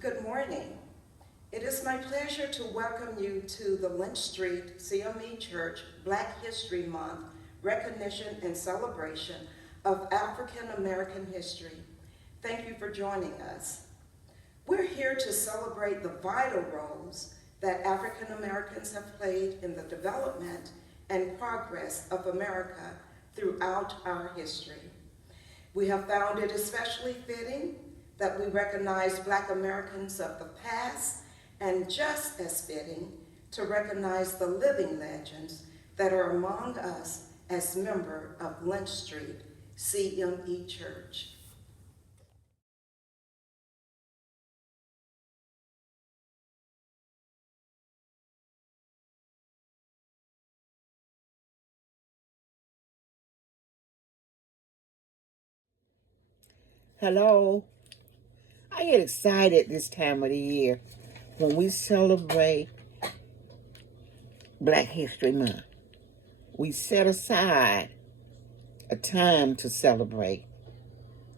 Good morning. It is my pleasure to welcome you to the Lynch Street CME Church Black History Month recognition and celebration of African American history. Thank you for joining us. We're here to celebrate the vital roles that African Americans have played in the development and progress of America throughout our history. We have found it especially fitting that we recognize Black Americans of the past, and just as fitting to recognize the living legends that are among us as members of Lynch Street CME Church. Hello. I get excited this time of the year when we celebrate Black History Month. We set aside a time to celebrate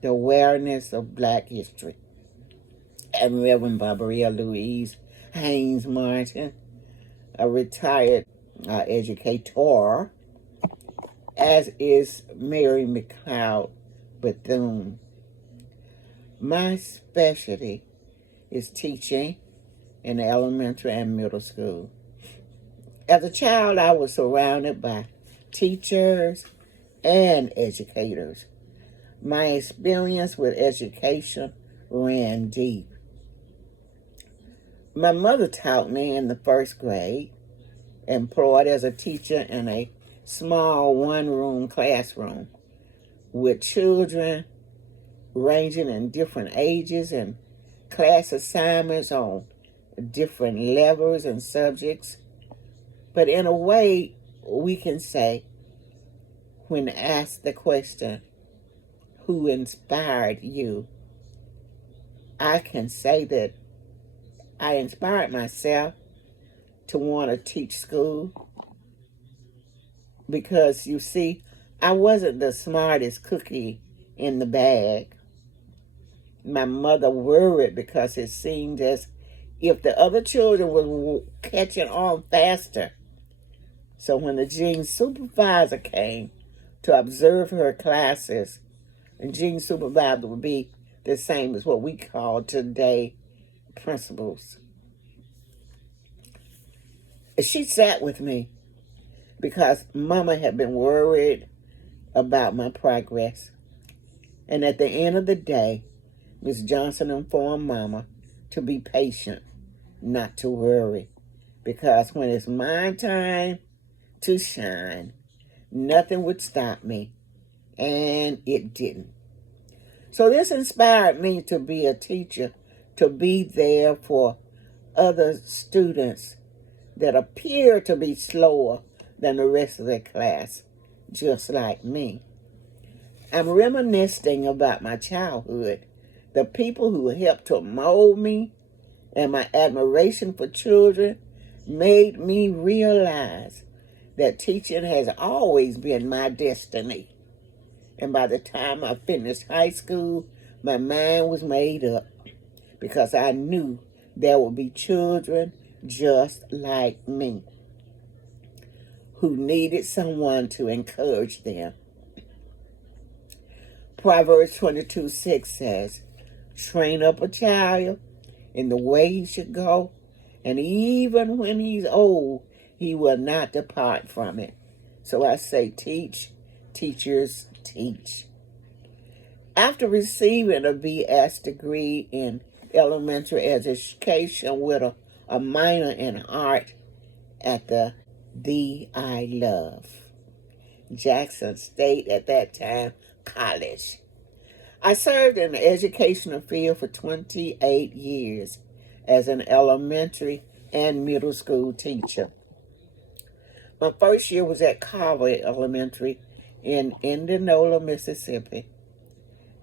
the awareness of Black history. And Reverend Barbria Louise Haynes Martin, a retired educator, as is Mary McLeod Bethune. My specialty is teaching in elementary and middle school. As a child, I was surrounded by teachers and educators. My experience with education ran deep. My mother taught me in the first grade, employed as a teacher in a small one-room classroom with children ranging in different ages and class assignments on different levels and subjects. But in a way, we can say, when asked the question, who inspired you? I can say that I inspired myself to want to teach school because, you see, I wasn't the smartest cookie in the bag. My mother worried because it seemed as if the other children were catching on faster. So when the Jean supervisor came to observe her classes, and Jean supervisor would be the same as what we call today principals. She sat with me because Mama had been worried about my progress. And at the end of the day, Miss Johnson informed Mama to be patient, not to worry, because when it's my time to shine, nothing would stop me, and it didn't. So this inspired me to be a teacher, to be there for other students that appear to be slower than the rest of their class, just like me. I'm reminiscing about my childhood, the people who helped to mold me, and my admiration for children made me realize that teaching has always been my destiny. And by the time I finished high school, my mind was made up because I knew there would be children just like me who needed someone to encourage them. Proverbs 22:6 says, train up a child in the way he should go, and even when he's old, he will not depart from it. So I say, teach, teachers, teach. After receiving a BS degree in elementary education with a minor in art at the I Love Jackson State at that time college, I served in the educational field for 28 years as an elementary and middle school teacher. My first year was at Carver Elementary in Indianola, Mississippi,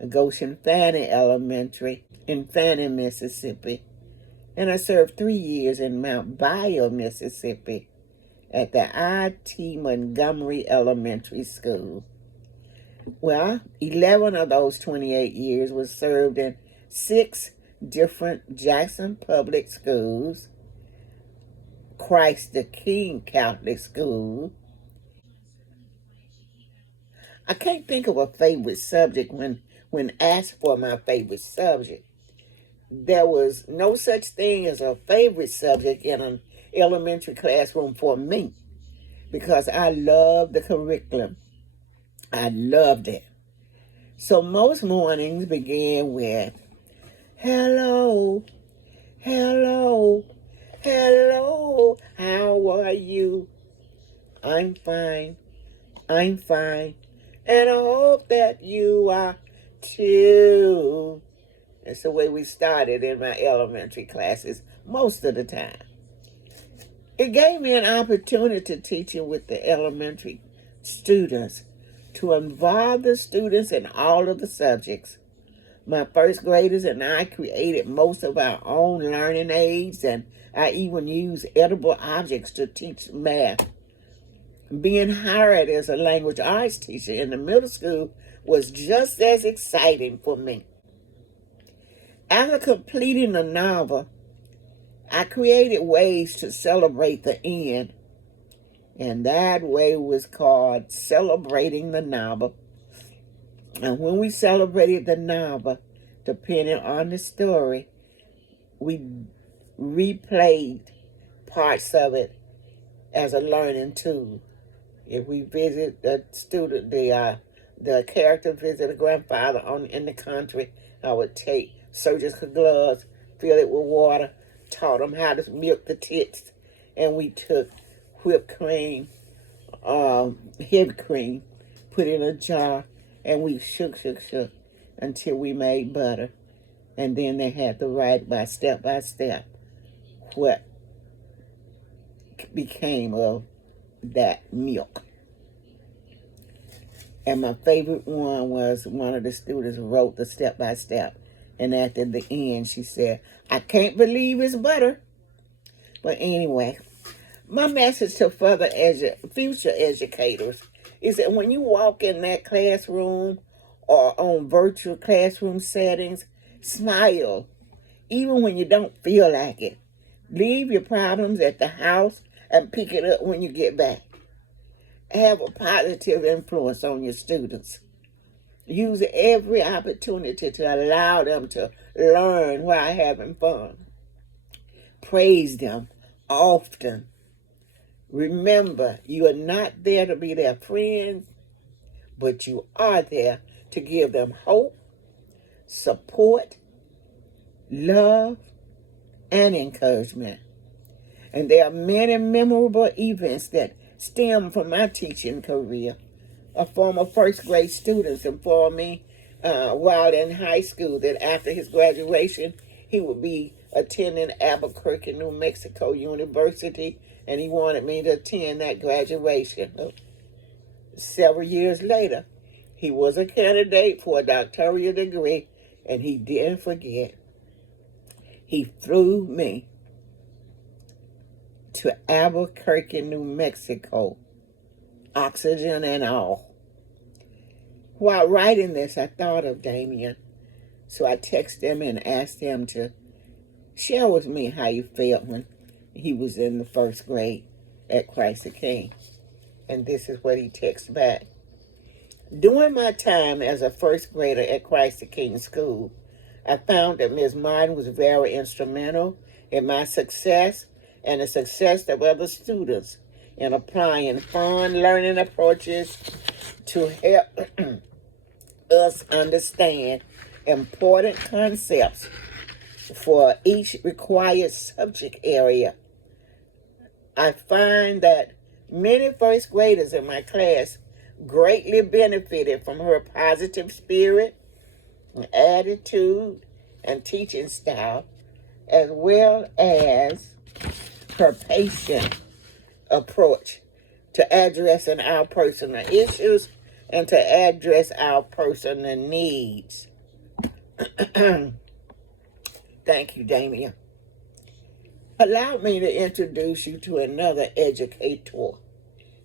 Goshen Fanning Elementary in Fanning, Mississippi, and I served 3 years in Mount Bayou, Mississippi at the I.T. Montgomery Elementary School. Well, 11 of those 28 years was served in 6 different Jackson Public Schools, Christ the King Catholic School. I can't think of a favorite subject when asked for my favorite subject. There was no such thing as a favorite subject in an elementary classroom for me because I loved the curriculum. I loved it. So most mornings began with, hello, hello, hello, how are you? I'm fine, I'm fine, and I hope that you are too. That's the way we started in my elementary classes most of the time. It gave me an opportunity teaching with the elementary students to involve the students in all of the subjects. My first graders and I created most of our own learning aids, and I even used edible objects to teach math. Being hired as a language arts teacher in the middle school was just as exciting for me. After completing the novel, I created ways to celebrate the end, and that way was called Celebrating the Novel. And when we celebrated the novel, depending on the story, we replayed parts of it as a learning tool. If we visit the student, the character visit a grandfather in the country, I would take surgical gloves, fill it with water, taught them how to milk the tits, and we took whipped cream, heavy cream, put it in a jar, and we shook until we made butter. And then they had to write by step what became of that milk. And my favorite one was one of the students wrote the step by step. And at the end, she said, I can't believe it's butter. But anyway, my message to future educators is that when you walk in that classroom or on virtual classroom settings, smile, even when you don't feel like it. Leave your problems at the house and pick it up when you get back. Have a positive influence on your students. Use every opportunity to allow them to learn while having fun. Praise them often. Remember, you are not there to be their friends, but you are there to give them hope, support, love, and encouragement. And there are many memorable events that stem from my teaching career. A former first grade student informed me while in high school that after his graduation, he would be attending Albuquerque, New Mexico University, and he wanted me to attend that graduation. Several years later, he was a candidate for a doctoral degree, and he didn't forget. He flew me to Albuquerque, New Mexico, oxygen and all. While writing this, I thought of Damien, so I texted him and asked him to share with me how he felt when he was in the first grade at Christ the King. And this is what he texted back. During my time as a first grader at Christ the King School, I found that Ms. Martin was very instrumental in my success and the success of other students in applying fun learning approaches to help us understand important concepts for each required subject area. I find that many first graders in my class greatly benefited from her positive spirit, attitude, and teaching style, as well as her patient approach to addressing our personal issues and to address our personal needs. Thank you, Damien. Allow me to introduce you to another educator,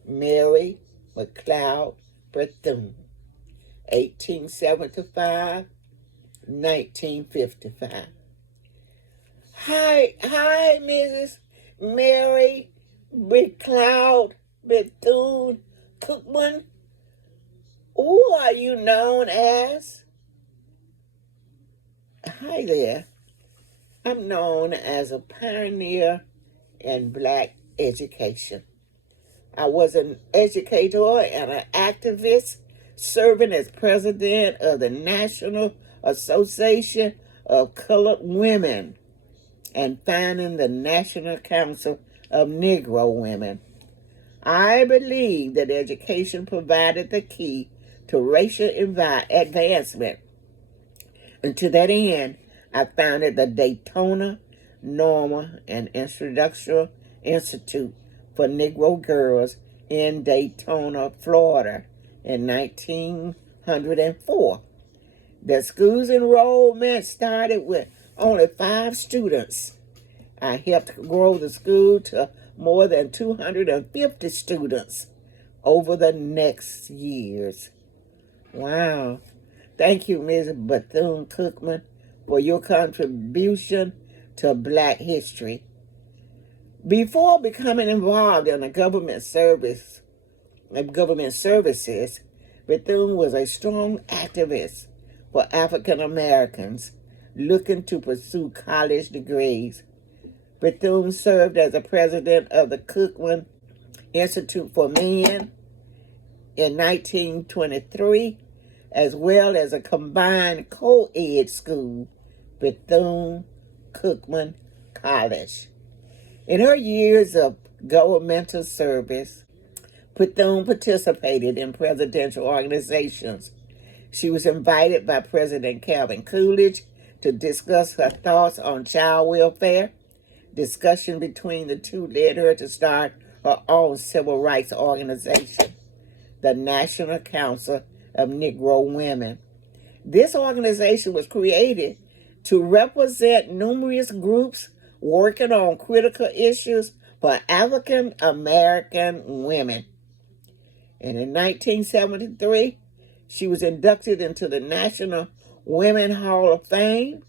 Mary McLeod Bethune, 1875, 1955. Hi, Mrs. Mary McLeod Bethune Cookman. Who are you known as? Hi there. I'm known as a pioneer in black education. I was an educator and an activist serving as president of the National Association of Colored Women and founding the National Council of Negro Women. I believe that education provided the key to racial advancement. And to that end, I founded the Daytona Normal and Introductional Institute for Negro Girls in Daytona, Florida in 1904. The school's enrollment started with only 5 students. I helped grow the school to more than 250 students over the next years. Wow. Thank you, Ms. Bethune-Cookman, for your contribution to black history. Before becoming involved in government services, Bethune was a strong activist for African Americans looking to pursue college degrees. Bethune served as the president of the Cookman Institute for Men in 1923, as well as a combined co-ed school, Bethune-Cookman College. In her years of governmental service, Bethune participated in presidential organizations. She was invited by President Calvin Coolidge to discuss her thoughts on child welfare. Discussion between the two led her to start her own civil rights organization, the National Council of Negro Women. This organization was created to represent numerous groups working on critical issues for African American women. And in 1973, she was inducted into the National Women Hall of Fame,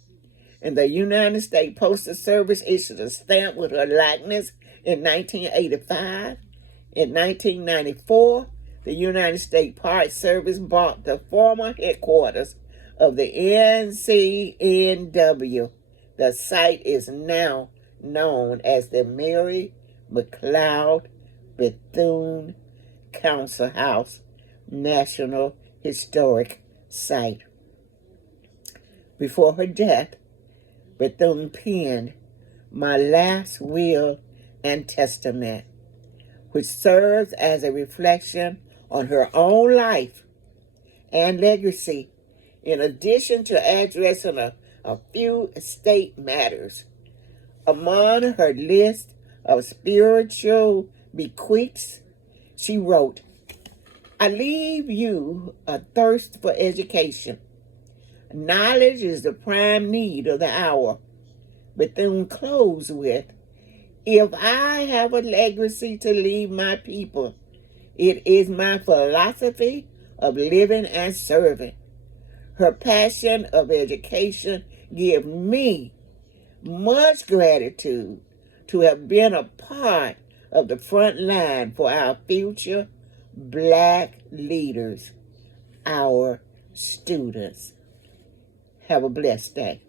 and the United States Postal Service issued a stamp with her likeness in 1985. In 1994, the United States Park Service bought the former headquarters of the NCNW. The site is now known as the Mary McLeod Bethune Council House National Historic Site. Before her death, Bethune penned "My Last Will and Testament," which serves as a reflection on her own life and legacy, in addition to addressing a few estate matters. Among her list of spiritual bequests, she wrote, "I leave you a thirst for education. Knowledge is the prime need of the hour." Bethune closed with, "If I have a legacy to leave my people, it is my philosophy of living and serving." Her passion of education gives me much gratitude to have been a part of the front line for our future black leaders, our students. Have a blessed day.